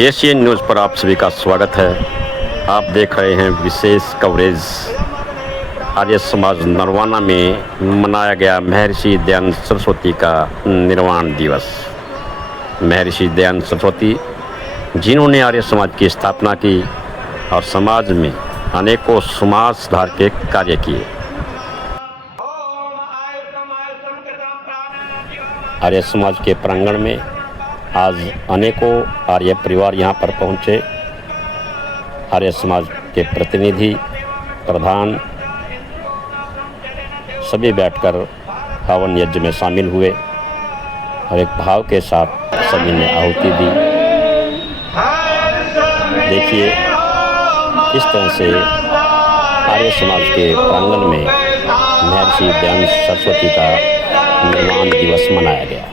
जेसीएन news पर आप सभी का स्वागत है। आप देख रहे हैं विशेष कवरेज। आर्य समाज नरवाना में मनाया गया महर्षि दयानंद सरस्वती का निर्वाण दिवस। महर्षि दयानंद सरस्वती जिन्होंने आर्य समाज की स्थापना की और समाज में अनेकों समाज सुधार के कार्य किए। आर्य समाज के प्रांगण में आज अनेकों आर्य परिवार यहाँ पर पहुँचे। आर्य समाज के प्रतिनिधि, प्रधान सभी बैठकर हवन यज्ञ में शामिल हुए और एक भाव के साथ सभी ने आहुति दी। देखिए किस तरह से आर्य समाज के प्रांगण में महर्षि दयानंद सरस्वती का निर्वाण दिवस मनाया गया।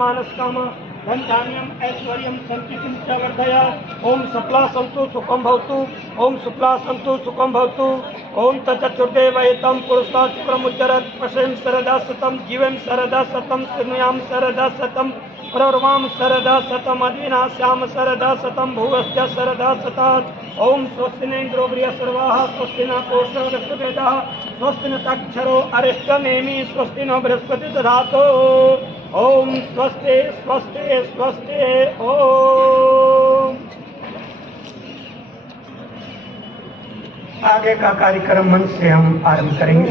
मानसकामा धनधान्यम ऐश्वर्यम संकीर्तिं च वर्धया। ओम शुक्ला संतु सुखम भवतु। ओम शुक्ला संतु सुखम भवतु। ओम तच्चतुर्देव एतं पुरुषा शुक्रमुच्चरत् पश्यं सरदा सतं जीवं सरदा सतं शृणुयाम सरदा सतं प्रवर्वाम सरदा सतं अद्विनाश्याम सरदा सतं भुवश्च सरदा सतात्। ओम स्वस्ति न इन्द्रो बृहस्पतिर्वाः स्वस्ति न पूषा वृहस्पतिर्वेदः स्वस्ति न अक्षरो अरिष्टनेमि स्वस्ति न बृहस्पति दधातु। ओम स्वस्ति स्वस्ति स्वस्ति ओम। आगे का कार्यक्रम मंच से हम आरंभ करेंगे।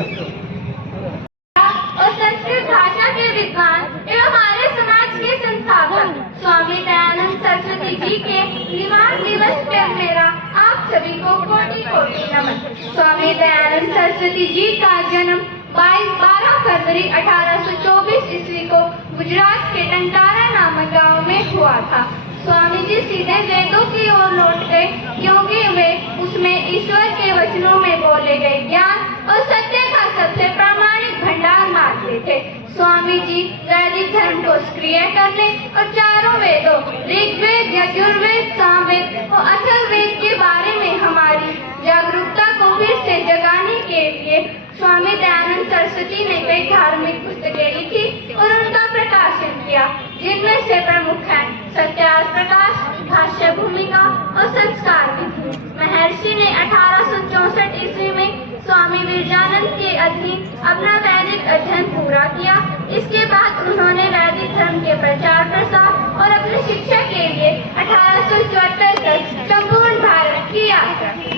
और संस्कृत भाषा के विद्वान एवं हमारे समाज के संस्थापक स्वामी दयानंद सरस्वती जी के निर्वाण दिवस पर मेरा आप सभी को कोटि कोटि नमन। स्वामी दयानंद सरस्वती जी का जन्म 12 फरवरी 1824 ईस्वी को गुजरात के टंकारा नामक गांव में हुआ था। स्वामी जी सीधे वेदों की ओर लौट गए क्योंकि वे उसमें ईश्वर के वचनों में बोले गए ज्ञान और सत्य का सबसे प्रामाणिक भंडार मानते थे। स्वामी जी वैदिक धर्म को सक्रिय करने और चारों वेदों ऋग्वेद, यजुर्वेद, सामवेद और अथर्ववेद के बारे में हमारी जागरूकता को फिर से जगाने के लिए स्वामी दयानंद सरस्वती ने कई धार्मिक पुस्तकें लिखी और उनका प्रकाशन किया, जिनमें से प्रमुख हैं सत्यार्थ प्रकाश, भाष्य भूमिका और संस्कार विधि। महर्षि ने 1864 ईस्वी में स्वामी विरजानंद के अधीन अपना वैदिक अध्ययन पूरा किया। इसके बाद उन्होंने वैदिक धर्म के प्रचार प्रसार और अपनी शिक्षा के लिए 1874 तक संपूर्ण भारत की यात्रा की।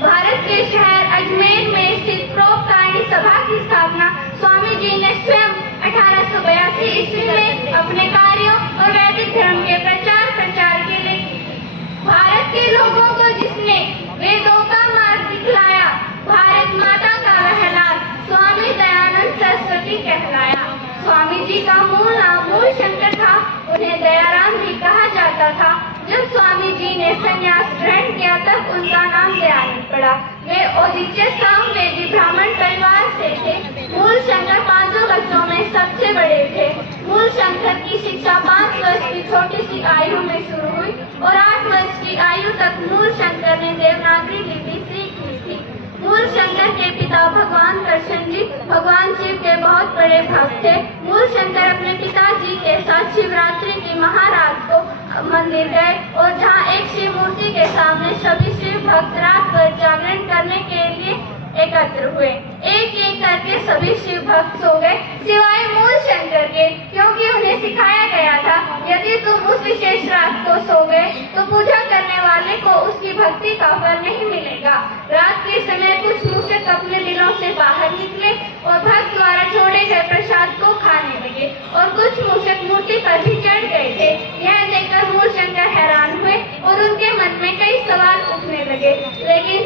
भारत के शहर अजमेर में स्थित प्रोक्तानी सभा की स्थापना स्वामी जी ने स्वयं 1882 ईस्वी में अपने कार्यों और वैदिक धर्म के प्रचार के लिए भारत के लोगों को जिसने वेदों का मार्ग दिखलाया, भारत माता का वह लाल स्वामी दयानंद सरस्वती कहलाया। स्वामी जी का मूल नाम मूल शंकर था। उन्हें दयाराम भी कहा जाता था। जब स्वामी जी ने संन्यास ग्रहण किया तब उनका नाम दयानंद पड़ा। वे औदिच्य सामवेदी ब्राह्मण परिवार से थे। मूल शंकर 5 बच्चों में सबसे बड़े थे। मूल शंकर की शिक्षा 5 वर्ष की छोटी सी आयु में शुरू हुई और 8 वर्ष की आयु तक मूल शंकर ने देवनागरी लिपि सीख ली थी। मूल शंकर के पिता भगवान दर्शन जी भगवान शिव के बहुत बड़े भक्त थे। मूल शंकर अपने पिताजी के साथ शिवरात्रि की महारात को मंदिर गए और जहां एक शिव मूर्ति के सामने सभी शिव भक्त रात भर जागरण करने के लिए एकत्र हुए। एक एक करके सभी शिव भक्त सो गए सिवाय मूल शंकर के, क्योंकि उन्हें सिखाया गया था यदि तुम उस विशेष रात को सो गए तो पूजा करने वाले को उसकी भक्ति का फल नहीं मिलेगा। रात के पंचमूषक मूर्ति पर भी चढ़ गए थे। यह देखकर मूलशंकर हैरान हुए और उनके मन में कई सवाल उठने लगे, लेकिन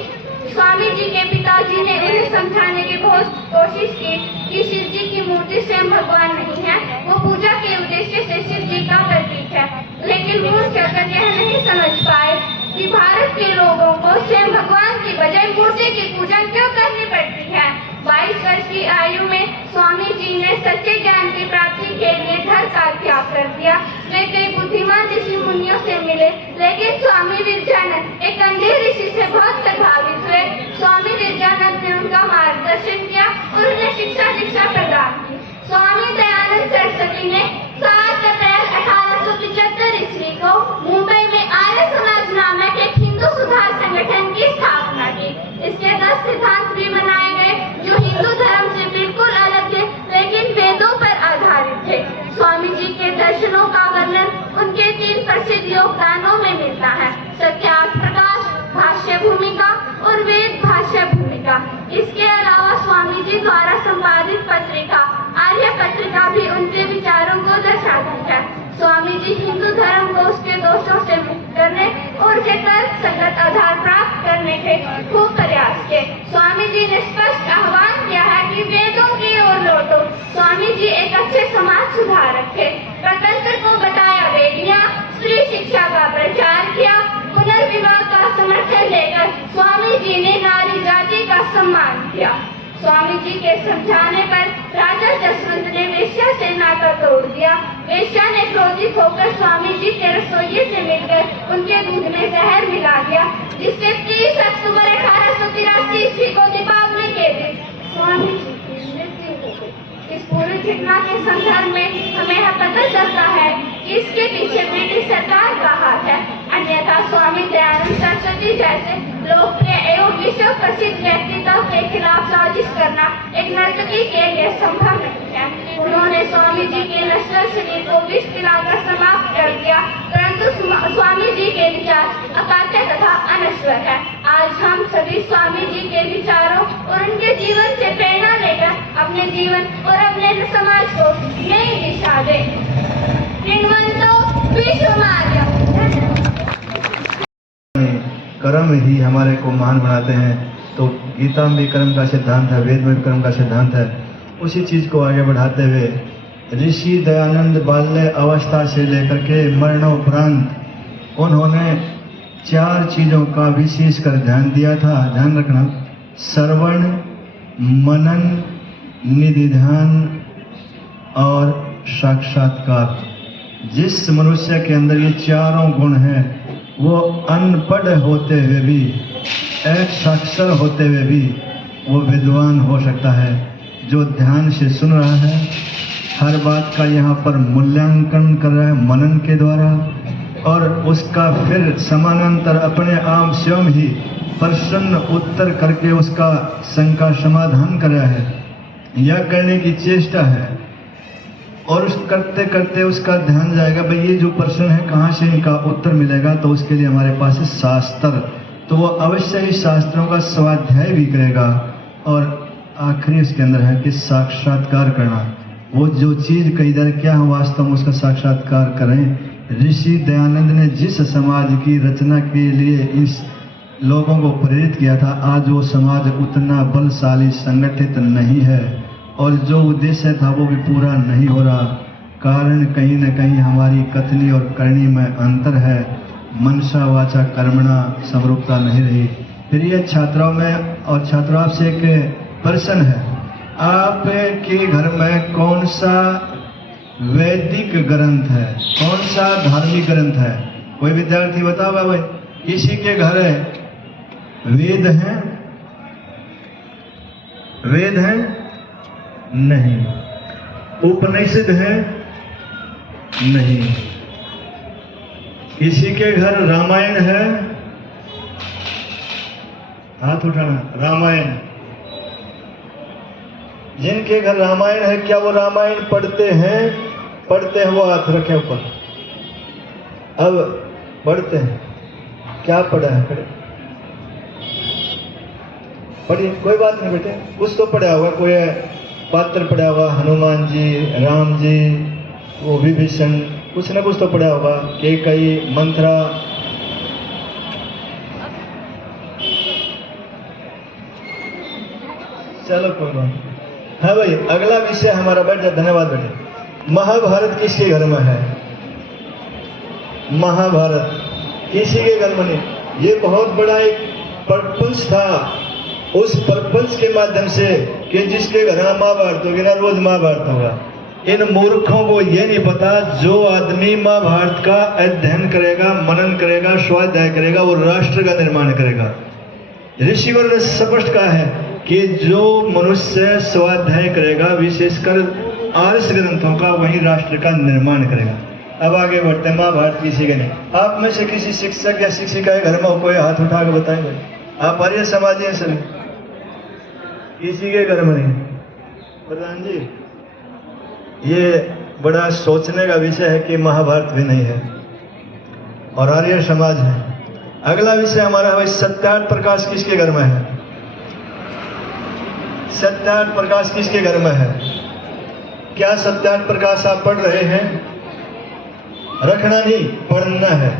स्वामी जी के पिताजी ने उन्हें समझाने की बहुत कोशिश की कि शिव जी की मूर्ति स्वयं भगवान नहीं है, वो पूजा के उद्देश्य से शिव जी का प्रतीक है। लेकिन मूलशंकर यह नहीं समझ पाए कि भारत के लोगों को स्वयं भगवान की बजाय मूर्ति की पूजा क्यों करनी पड़ती है। 22 वर्ष की आयु में स्वामी जी ने सच्चे ज्ञान की प्राप्ति के लिए घर का त्याग कर दिया। वे कई बुद्धिमान ऋषि मुनियों से मिले, लेकिन स्वामी विरजानंद एक अंधे ऋषि से बहुत प्रभावित हुए। स्वामी विरजानंद ने उनका मार्गदर्शन किया और उन्हें शिक्षा दीक्षा प्रदान की। स्वामी दयानंद सरस्वती ने 7 अप्रैल 1875 ईस्वी को मुंबई में आर्य समाज नामक एक हिंदू सुधार संगठन की स्थापना की। इसके 10 सिद्धांत भी बनाए गए जो हिंदू धर्म से बिल्कुल अलग थे, लेकिन वेदों पर आधारित थे। स्वामी जी के दर्शनों का वर्णन उनके 3 प्रसिद्ध योगदानों में मिलता है: सत्यार्थ प्रकाश, भाष्य भूमिका और वेद भाष्य भूमिका। इसके अलावा स्वामी जी द्वारा संपादित पत्रिका आर्य पत्रिका भी उनके विचारों को दर्शाती है। स्वामी जी हिंदू धर्म को उसके दोषों से मुक्त करने और उसे तर्क संगत आधार प्राप्त करने के खूब प्रयास किए। स्वामी जी ने स्पष्ट आह्वान किया है कि वेदों की ओर लौटो। स्वामी जी एक अच्छे समाज सुधारक थे। प्रकृति को बताया वेदियां, स्त्री शिक्षा का प्रचार किया। पुनर्विवाह का समर्थन लेकर स्वामी जी ने नारी जाति का सम्मान किया। स्वामी जी के समझाने पर राजा जसवंत ने वेश्या से नाता तोड़ दिया। वेश्या ने क्रोधित होकर स्वामी जी के रसोइये से मिलकर उनके दूध में जहर मिला दिया, जिससे 30 अक्टूबर 1883 ईस्वी को दीपावली के दिन स्वामी जी की मृत्यु हो गई। इस पूरी घटना के संदर्भ में हमें यह पता चलता है कि इसके पीछे ब्रिटिश सरकार का हाथ है, अन्यथा स्वामी दयानंद सरस्वती जैसे लोकप्रिय एवं विश्व प्रसिद्ध व्यक्तित्व के खिलाफ साजिश करना एक नर्तकी के लिए संभव नहीं है। उन्होंने स्वामी जी के नश्वर शरीर को विष पिलाकर समाप्त कर दिया, परंतु स्वामी जी के विचार अकाट्य तथा अनश्वर है। आज हम सभी स्वामी जी के विचारों और उनके जीवन से प्रेरणा लेकर अपने जीवन और अपने समाज को नई दिशा दें। कर्म ही हमारे को महान बनाते हैं। तो गीता में भी कर्म का सिद्धांत है, वेद में भी कर्म का सिद्धांत है। उसी चीज को आगे बढ़ाते हुए ऋषि दयानंद बाल्य अवस्था से लेकर के मरणोपरांत उन्होंने 4 चीजों का विशेषकर ध्यान दिया था। ध्यान रखना: श्रवण, मनन, निधिध्यान और साक्षात्कार। जिस मनुष्य के अंदर ये चारों गुण हैं, वो अनपढ़ होते हुए भी, असाक्षर होते हुए भी वो विद्वान हो सकता है। जो ध्यान से सुन रहा है, हर बात का यहाँ पर मूल्यांकन कर रहा है मनन के द्वारा, और उसका फिर समानांतर अपने आप स्वयं ही प्रश्न उत्तर करके उसका शंका समाधान कर रहा है, यह करने की चेष्टा है। और उस करते करते उसका ध्यान जाएगा, भाई ये जो प्रश्न है कहाँ से इनका उत्तर मिलेगा, तो उसके लिए हमारे पास है शास्त्र। तो वो अवश्य ही शास्त्रों का स्वाध्याय भी करेगा। और आखिरी उसके अंदर है कि साक्षात्कार करना। वो जो चीज कही जा रही क्या है वास्तव में उसका साक्षात्कार करें। ऋषि दयानंद ने जिस समाज की रचना के लिए इस लोगों को प्रेरित किया था, आज वो समाज उतना बलशाली संगठित नहीं है, और जो उद्देश्य था वो भी पूरा नहीं हो रहा। कारण कहीं न कहीं हमारी कथनी और करनी में अंतर है। मनसा वाचा कर्मणा समरूपता नहीं रही। फिर ये छात्राओं में और छात्रों से एक प्रश्न है, आपके घर में कौन सा वैदिक ग्रंथ है, कौन सा धार्मिक ग्रंथ है? कोई विद्यार्थी बताओगा भाई, किसी के घर है वेद हैं? वेद हैं? नहीं। उपनिषद है? नहीं। किसी के घर रामायण है? हाथ उठाना। रामायण। जिनके घर रामायण है, क्या वो रामायण पढ़ते हैं? पढ़ते हैं, वो हाथ रखे ऊपर। अब पढ़ते हैं, क्या पढ़ा है? पढ़िए, कोई बात नहीं बेटे, कुछ तो पढ़ा होगा, कोई पात्र पढ़ा होगा, हनुमान जी, राम जी, वो विभीषण कुछ न कुछ तो पढ़ा होगा, कि कई मंत्रा, चलो कोई बात। हाँ भाई, अगला विषय हमारा बैठ जाए। धन्यवाद बेटे। महाभारत किसके घर में है? महाभारत किसी के घर में नहीं। ये बहुत बड़ा एक प्रपंच था। उस प्रपंच के माध्यम से कि जिसके घर महाभारत होगी ना, रोज महाभारत होगा। इन मूर्खों को ये नहीं पता, जो आदमी महाभारत का अध्ययन करेगा, मनन करेगा, स्वाध्याय करेगा, वो राष्ट्र का निर्माण करेगा। ऋषियों ने स्पष्ट कहा है कि जो मनुष्य स्वाध्याय करेगा, विशेषकर आर्ष ग्रंथों का, वही राष्ट्र का निर्माण करेगा। अब आगे बढ़ते हैं। महाभारत किसी के नहीं। आप में से किसी शिक्षक या शिक्षिका के घर में कोई हाथ उठा के बताएंगे? आप आर्य समाजी हैं सभी? किसी के घर में नहीं। प्रधान जी, ये बड़ा सोचने का विषय है कि महाभारत भी नहीं है और आर्य समाज है। अगला विषय हमारा है सत्यार्थ प्रकाश किसके घर में है? सत्यार्थ प्रकाश किसके घर में है? क्या सत्यार्थ प्रकाश आप पढ़ रहे हैं? रखना नहीं, पढ़ना है।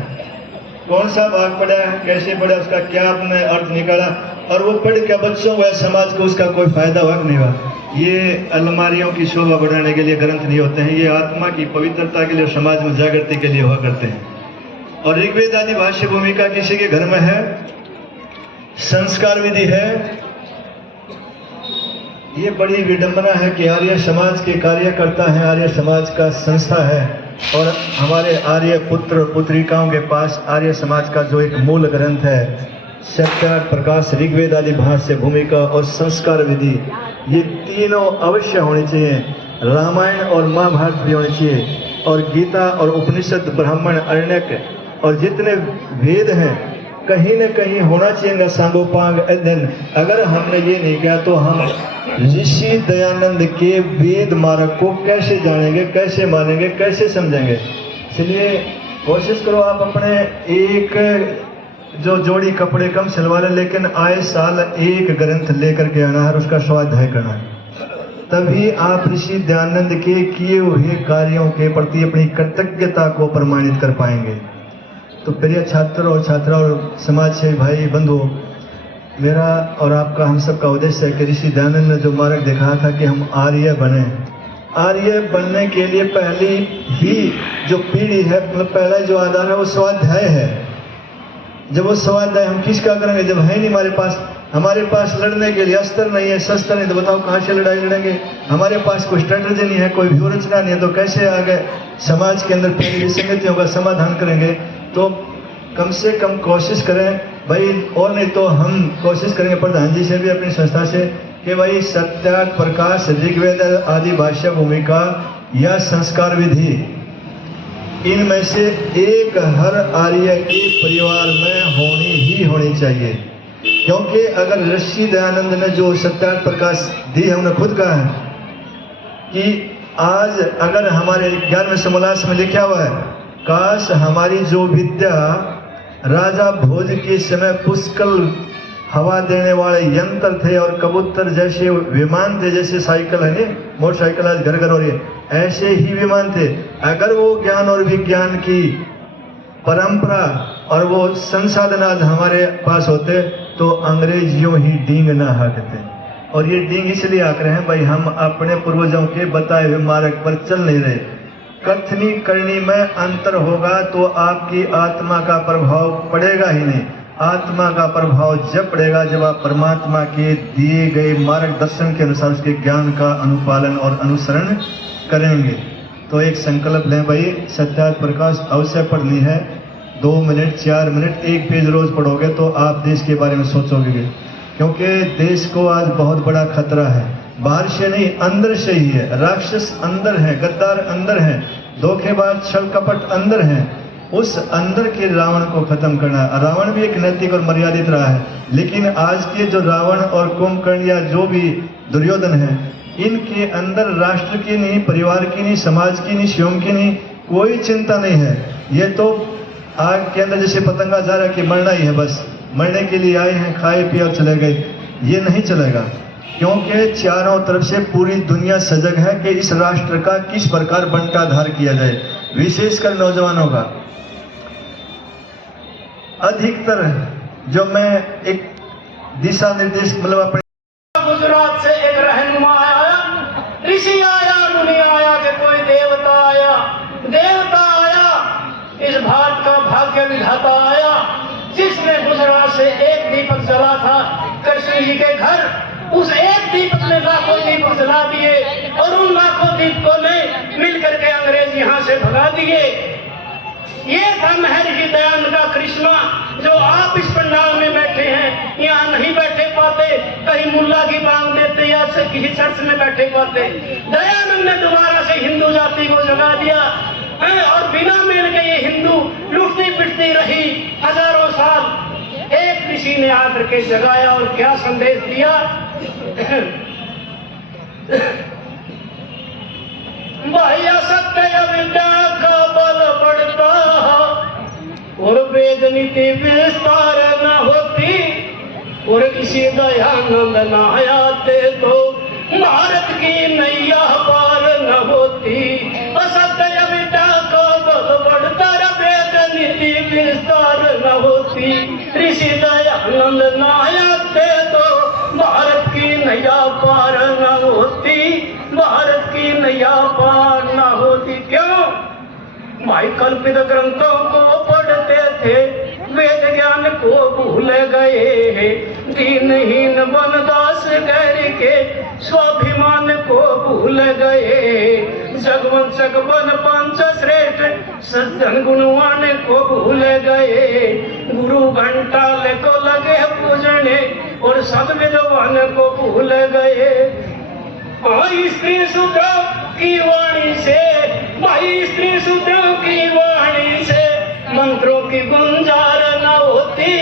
कौन सा भाग पढ़ा है, कैसे पढ़ा, उसका क्या आपने अर्थ निकाला, और वो पढ़ के बच्चों को या समाज को उसका कोई फायदा हुआ नहीं हुआ? ये अलमारियों की शोभा बढ़ाने के लिए ग्रंथ नहीं होते हैं, ये आत्मा की पवित्रता के लिए, समाज में जागृति के लिए हुआ करते हैं। और ऋग्वेद आदि भाष्य भूमिका किसी के घर में है? संस्कार विधि है। ये बड़ी विडंबना है कि आर्य समाज के कार्यकर्ता हैं, आर्य समाज का संस्था है, और हमारे आर्य पुत्र और पुत्रिकाओं के पास आर्य समाज का जो एक मूल ग्रंथ है सत्यार्थ प्रकाश, ऋग्वेद आदि भाष्य भूमिका और संस्कार विधि, ये तीनों अवश्य होने चाहिए। रामायण और महाभारत भी होने चाहिए, और गीता और उपनिषद, ब्राह्मण, अरण्यक और जितने वेद हैं कहीं न कहीं होना चाहिए इनका सांगोपांग अध्ययन। अगर हमने ये नहीं किया तो हम ऋषि दयानंद के वेद मार्ग को कैसे जानेंगे, कैसे मानेंगे, कैसे समझेंगे? इसलिए कोशिश करो आप अपने एक जो जोड़ी कपड़े कम सिलवा लें, लेकिन आए साल एक ग्रंथ लेकर के आना है और उसका स्वाध्याय करना है। तभी आप ऋषि दयानंद के किए हुए कार्यों के प्रति अपनी कृतज्ञता को प्रमाणित कर पाएंगे। तो प्रिय छात्र और छात्रा और समाज से भाई बंधु, मेरा और आपका, हम सबका उद्देश्य है कि ऋषि दयानंद ने जो मार्ग दिखाया था कि हम आर्य बने। आर्य बनने के लिए पहली ही जो पीढ़ी है, मतलब पहला जो आधार है वो स्वाध्याय है। जब वो स्वाध्याय हम किसका करेंगे जब है नहीं हमारे पास लड़ने के लिए अस्त्र नहीं है, शस्त्र नहीं, तो बताओ कहाँ से लड़ाई लड़ेंगे? हमारे पास कोई स्ट्रेटजी नहीं है, कोई व्यू रचना नहीं है, तो कैसे आगे समाज के अंदर फैली विसंगतियों का समाधान करेंगे? तो कम से कम कोशिश करें भाई, और नहीं तो हम कोशिश करेंगे प्रधान जी से भी, अपनी संस्था से, कि भाई सत्यार्थ प्रकाश, ऋग्वेद आदि भाष्य भूमिका या संस्कार विधि, इनमें से एक हर आर्य के परिवार में होनी चाहिए। क्योंकि अगर ऋषि दयानंद ने जो सत्यार्थ प्रकाश दी है, उन्होंने खुद कहा है कि आज अगर हमारे 11वें समोल्लास में लिखा हुआ है, काश हमारी जो विद्या राजा भोज के समय पुष्कल हवा देने वाले यंत्र थे और कबूतर जैसे विमान थे, जैसे साइकिल है नहीं, मोटरसाइकिल आज घर घर हो रही है, ऐसे ही विमान थे। अगर वो ज्ञान और विज्ञान की परंपरा और वो संसाधन आज हमारे पास होते तो अंग्रेज यूं ही डींग ना हाँकते। और ये डींग इसलिए हाँक रहे हैं भाई, हम अपने पूर्वजों के बताए हुए मार्ग पर चल नहीं रहे। कथनी करनी में अंतर होगा तो आपकी आत्मा का प्रभाव पड़ेगा ही नहीं। आत्मा का प्रभाव जब पड़ेगा जब आप परमात्मा के दिए गए मार्गदर्शन के अनुसार उसके ज्ञान का अनुपालन और अनुसरण करेंगे। तो एक संकल्प लें भाई, सत्यार्थ प्रकाश अवश्य पढ़नी है। 2 मिनट 4 मिनट एक पेज रोज पढ़ोगे तो आप देश के बारे में सोचोगे, क्योंकि देश को आज बहुत बड़ा खतरा है। बाहर से नहीं, अंदर से ही है। राक्षस अंदर है, गद्दार अंदर है, धोखेबाज छल कपट अंदर है। उस अंदर के रावण को खत्म करना। रावण भी एक नैतिक और मर्यादित रहा है, लेकिन आज के जो रावण और कुंभकर्ण या जो भी दुर्योधन है, इनके अंदर राष्ट्र की नहीं, परिवार की नहीं, समाज की नहीं, स्वयं की नहीं, कोई चिंता नहीं है। ये तो आग के अंदर जैसे पतंगा जा रहा है कि मरना ही है, बस मरने के लिए आए हैं, खाए पिए और चले गए। ये नहीं चलेगा। क्योंकि चारों तरफ से पूरी दुनिया सजग है कि इस राष्ट्र का किस प्रकार बंटाधार किया जाए, विशेषकर नौजवानों का। अधिकतर जो मैं एक दिशा निर्देश मतलब अपने गुजरात से एक रहनुमा आया, ऋषि आया, मुनि आया कि कोई देवता आया, देवता आया, इस भारत का भाग्य विधाता आया, जिसने गुजरात से एक दीपक जला था कृष्ण जी के घर, उस एक दीपक ने लाखों दीपक जला दिए और उन लाखों दीपकों ने मिलकर के अंग्रेज यहाँ से भगा दिए। ये था महर्षि दयानंद का करिश्मा, जो आप इस पंडाल में बैठे हैं, यहाँ नहीं बैठे पाते, कहीं मुल्ला की बांग देते या किसी चर्च में बैठे पाते। दयानंद ने दोबारा से हिंदू जाति को जगा दिया और बिना मेल के ये हिंदू लुटती पिटती रही हजारों साल। एक ऋषि ने आकर के जगाया और क्या संदेश दिया। भाई असत्य विद्या का बल बढ़ता और वेद नीति विस्तार न होती और किसी दयानंद न आते तो भारत की नैया पार न होती। असत्य विद्या का बल बढ़ता वेद नीति विस्तार न होती, ऋषि दयानंद न आते तो भारत की नैया पार न होती, भारत की नैया पार न होती। क्यों? भाई कल्पित ग्रंथों को पढ़ते थे, वेद ज्ञान को भूल गए, दीनहीन बनदास गैर के स्वाभिमान को भूल गए, जगवंशक बन पंच श्रेष्ठ सज्जन गुणवान को भूल गए, गुरु घंटाल को लगे पूजने और सद्विद्वान को भूल गए। भाई स्त्री शूद्रों की वाणी से, भाई स्त्री शूद्रों की वाणी से मंत्रों की गुंजार न होती,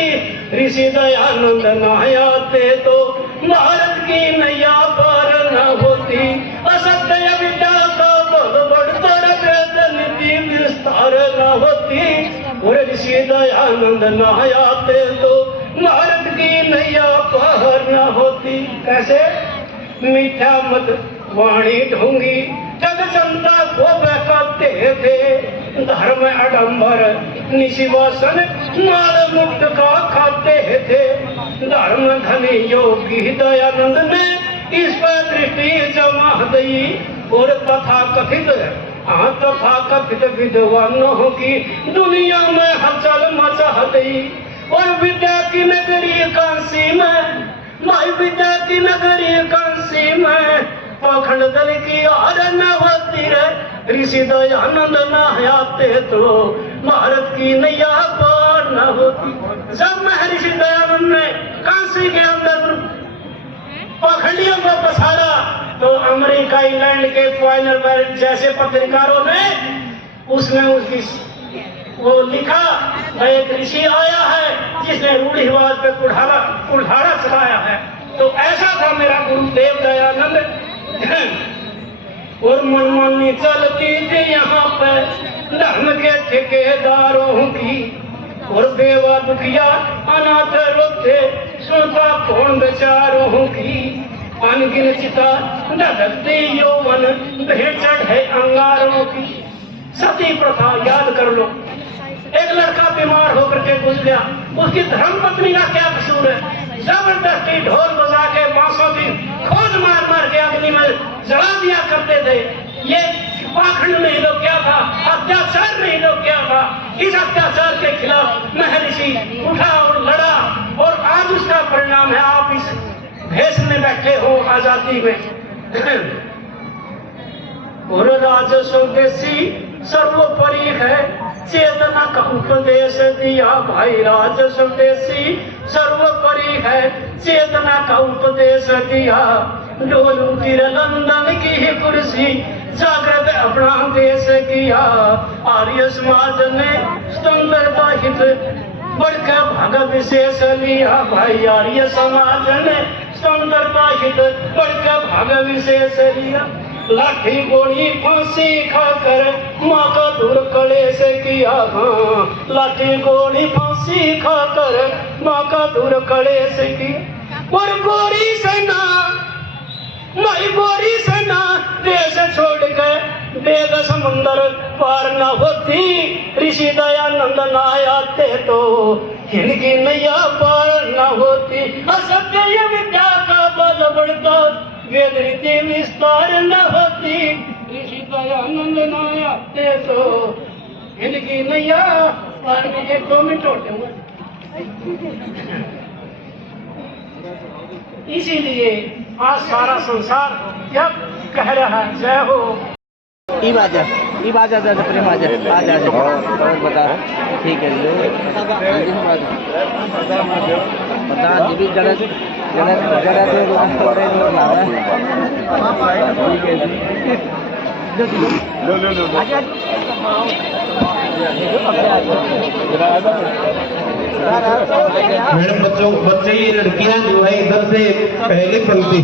ऋषि दयानंद न आते तो भारत की नैया पार न होती। असत्य विद्या का बल बढ़ता वेद नीति विस्तार न होती और ऋषि दयानंद न आते तो भारत की नैया पार न होती। कैसे? मिथ्या मत वाणी ढोंगी जग जनता को बहकाते थे, धर्म आडंबर निशिवासन माल मुक्त का खाते थे, धर्म धनी योगी दयानंद ने इस पर दृष्टि जमा दी और तथा कथित विद्वानों की दुनिया में हलचल मचा दी। और विद्या की नगरी काशी में, माई विद्या की नगरी काशी में पाखंड दल की आर न होती रे, ऋषि दयानंद न आते तो भारत की नैया पार न होती। जब महर्षि दयानंद ने काशी के अंदर पाखंडियों को पसारा तो अमेरिका इंग्लैंड के फाइनल पर जैसे पत्रकारों ने उसमें उसकी वो लिखा, एक ऋषि आया है जिसने रूढ़िवाद पे कुल्हाड़ा चलाया है। तो ऐसा था मेरा गुरुदेव दयानंद। और मनमानी चलती थी यहाँ पे धर्म के ठेकेदारों की, और बेवा दुखिया अनाथ रोते सुनता कौन बेचारों की, अनगिन चिता धधकती यौवन भेंट चढ़े अंगारों की। सती प्रथा याद कर लो, एक लड़का बीमार होकर के गुजर गया, उसकी धर्म पत्नी का क्या कसूर है? जबरदस्ती ढोल बजा के बांसों की खोज मार मार के अग्नि में जला दिया करते थे। ये पाखंड नहीं तो क्या था, अत्याचार नहीं तो क्या था। इस अत्याचार के खिलाफ महर्षि उठा और लड़ा, और आज उसका परिणाम है आप इस भेष में बैठे हो आजादी में। और राज स्वदेशी सर्वोपरि है, चेतना का उपदेश दिया भाई। राज स्वदेशी सर्वोपरि है, चेतना का उपदेश दिया। डोलू गिर लंदन की कुर्सी, जागृत अपना देश किया। आर्य समाज ने स्वतंत्रता हित बढ़कर भाग विशेष लिया भाई। आर्य समाज ने स्वतंत्रता हित बढ़कर भाग विशेष लिया। लाठी गोली फांसी खाकर माँ का दूर कले से किया। हाँ, लाठी गोली फांसी खाकर माँ का दूर कले से किया। और गोरी सेना वेद समुंदर पार न होती, ऋषि दयानंद न आते तो इनकी नैया पार न होती। असत्य ये विद्या का बल बढ़ता, वेद रीति विस्तार न होती, ऋषि दयानंद न आते तो इनकी नैया पार में। 1-2 मिनट होते हुए इसीलिए आज सारा संसार क्या कह रहा है, जय हो। इबाजा प्रेम आजा और बता। ठीक है बता जी जड़ा मैडम बच्चे ये लड़कियां जो है इधर से पहली पंक्ति।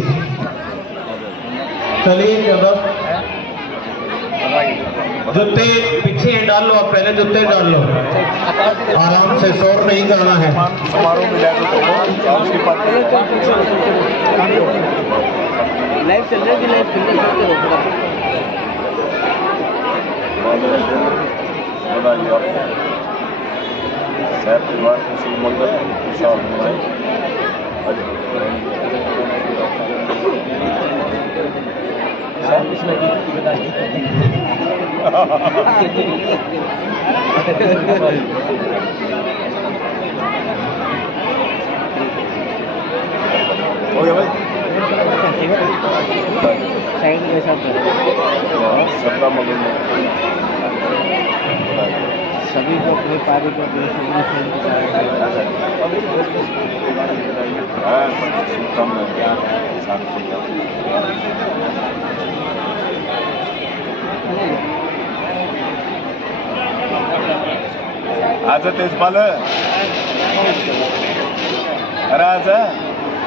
चलिए अब जूते पीछे डाल लो, आप पहले जूते डाल लो, आराम से, शोर नहीं करना है। लाइव चल रही है, परिवार के शुभ मंगल विशाल बनाए। हो गया भाई, सबका मंगल सभी को अपने कार्य को आज तेच पाल, अरे आज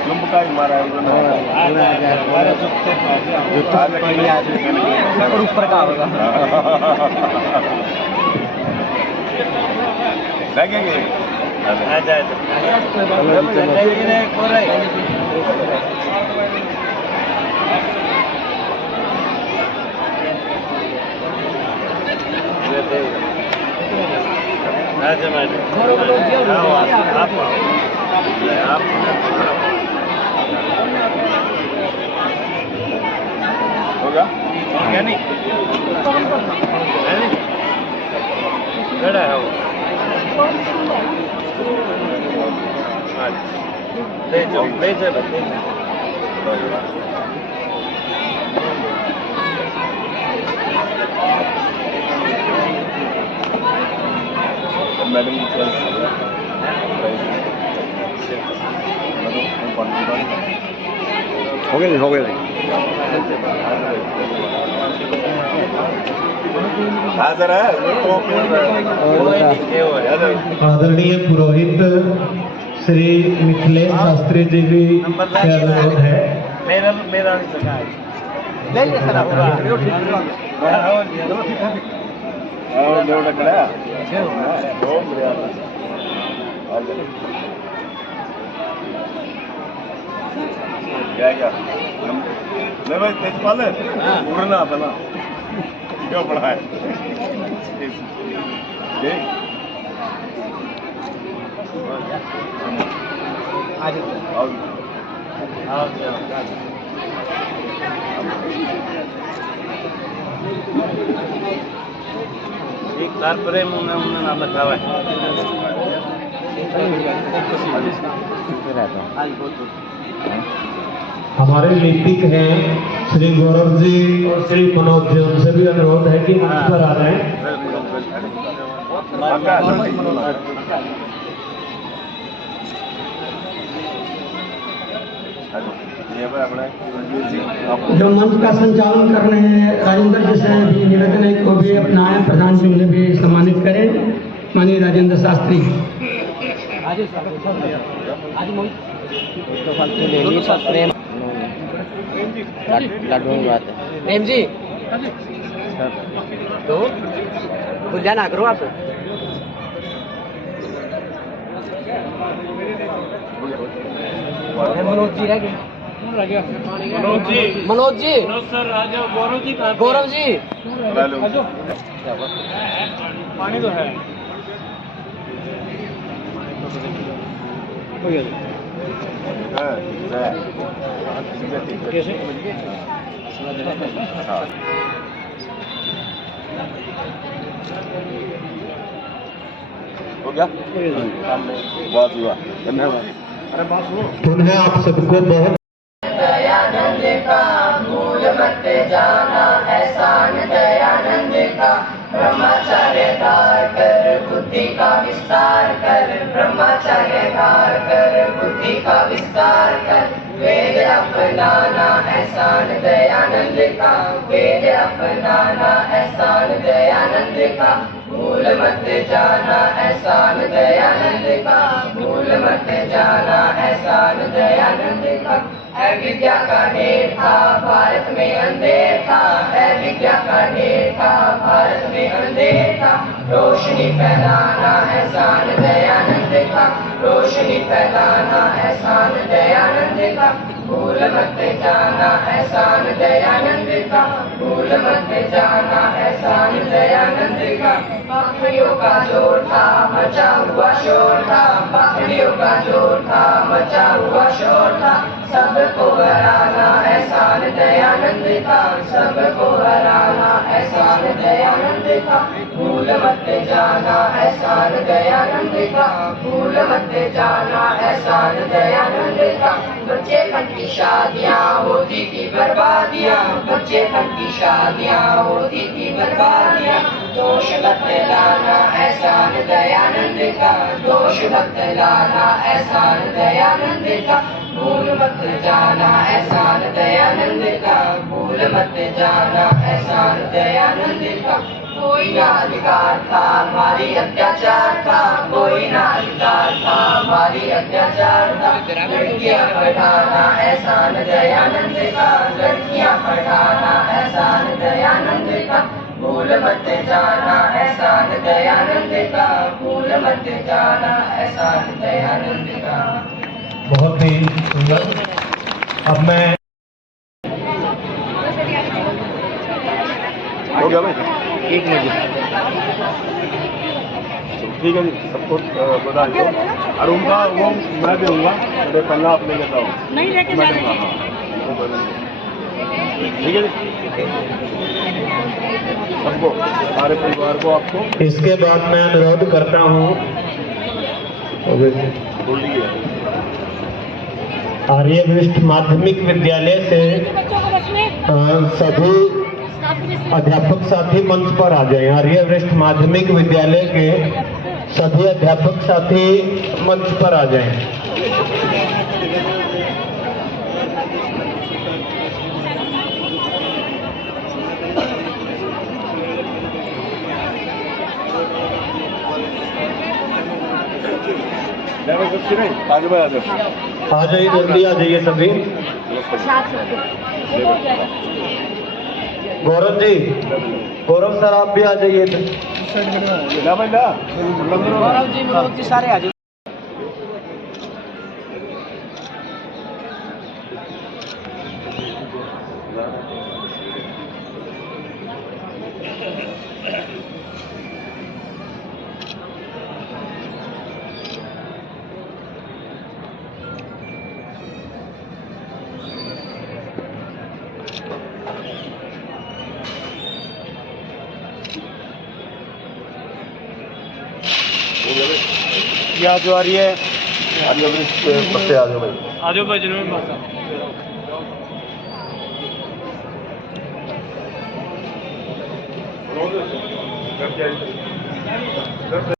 तुम काय मारा ऊपर का होगा लगेंगे। होगा क्या नहीं है वो ले जा मैडम हो गया हो गया। आदरणीय पुरोहित श्री मिथिलेश शास्त्री जी भी का अनुरोध है। मेरा क्या नहीं भाई, तेजपाल उड़ना पहला क्यों पढ़ा है। एक तार पर उन्होंने नाम रखा हुआ है। हमारे लिपिक हैं श्री गौरव जी और श्री मनोज जी, उनसे भी अनुरोध है कि मंच पर आ रहे हैं। जो मंच का संचालन कर रहे हैं राजेंद्र जी से भी निवेदन है को भी अपनाएं, प्रधान जी उन्हें भी सम्मानित करें। माननीय राजेंद्र शास्त्री प्रेम जी तो जाना करो आप। मनोज जी रह गए। मनोज जी मनोज जी सर राजा गौरव जी कहाँ गौरव जी पानी तो है कैसे हो गया बहुत हुआ धन्यवाद अरे बात सुनो पुनः आप सबको बहुत दयानंद का भूल मत जाना एहसान दयानंद का ब्रह्मचर्य धार कर बुद्धि का विस्तार कर ब्रह्मचर्य धार कर बुद्धि का विस्तार कर वेद अपनाना एहसान दयानंद का वेद अपनाना एहसान दयानंद का भूल मत जाना एहसान दयानंद का भूल मत जाना एहसान दयानंद का है विद्या का ढेर था भारत में अंधेर था है विद्या का ढेर था भारत में अंधेर था रोशनी फैलाना एहसान दयानंद का रोशनी फैलाना एहसान दयानंद का भूल मत जाना एहसान दयानंद का भूल मत जाना एहसान दयानंद का बकरियों का जोर था मचा हुआ शोर था बकरियों का जोर था मचा हुआ शोर था सबको हराना एहसान दयानंद का सबको हराना एहसान दयानंद का भूल मत जाना एहसान दयानंद का भूल मत जाना एहसान दयानंद का बच्चे की शादियाँ होती थी बर्बादियाँ बच्चे की शादियाँ होती थी बर्बादियाँ दोष बतलाना एहसान दयानंद का दोष बतलाना एहसान दयानंद का भूल मत जाना एहसान दयानंद का भूल मत जाना एहसान दयानंद का कोई ना अधिकार था हमारी अत्याचार था कोई ना अधिकार था हमारी अत्याचार था लड़कियां पढ़ाना एहसान दयानंद का लड़कियां पढ़ाना एहसान दयानंद का भूल मत जाना एहसान दयानंद का भूल मत जाना एहसान दयानंद का बहुत ही सुंदर। अब मैं हो गया भाई एक मिनट ठीक है जी सबको बधाई हो और उनका वो मैं दूंगा मेरे पन्ना आप ले लेता हूँ नहीं लेके ठीक है जी सबको सारे परिवार को आपको इसके बाद मैं अनुरोध करता हूँ बोल दीजिए आर्यवृष्ठ माध्यमिक विद्यालय से सभी अध्यापक साथी मंच पर आ जाएं। आर्यवृष्ठ माध्यमिक विद्यालय के सभी अध्यापक साथी मंच पर आ जाएं। आगे बढ़ा दो आ जाइए, जल्दी आ जाइए सभी। गौरव जी, गौरव सर आप भी आ जाइए। गौरव जी मनोज जी सारे आ जाओ। आ जो आ रही है बच्चे आ जाओ भाई आ जाओ भाई जिन्होंने बस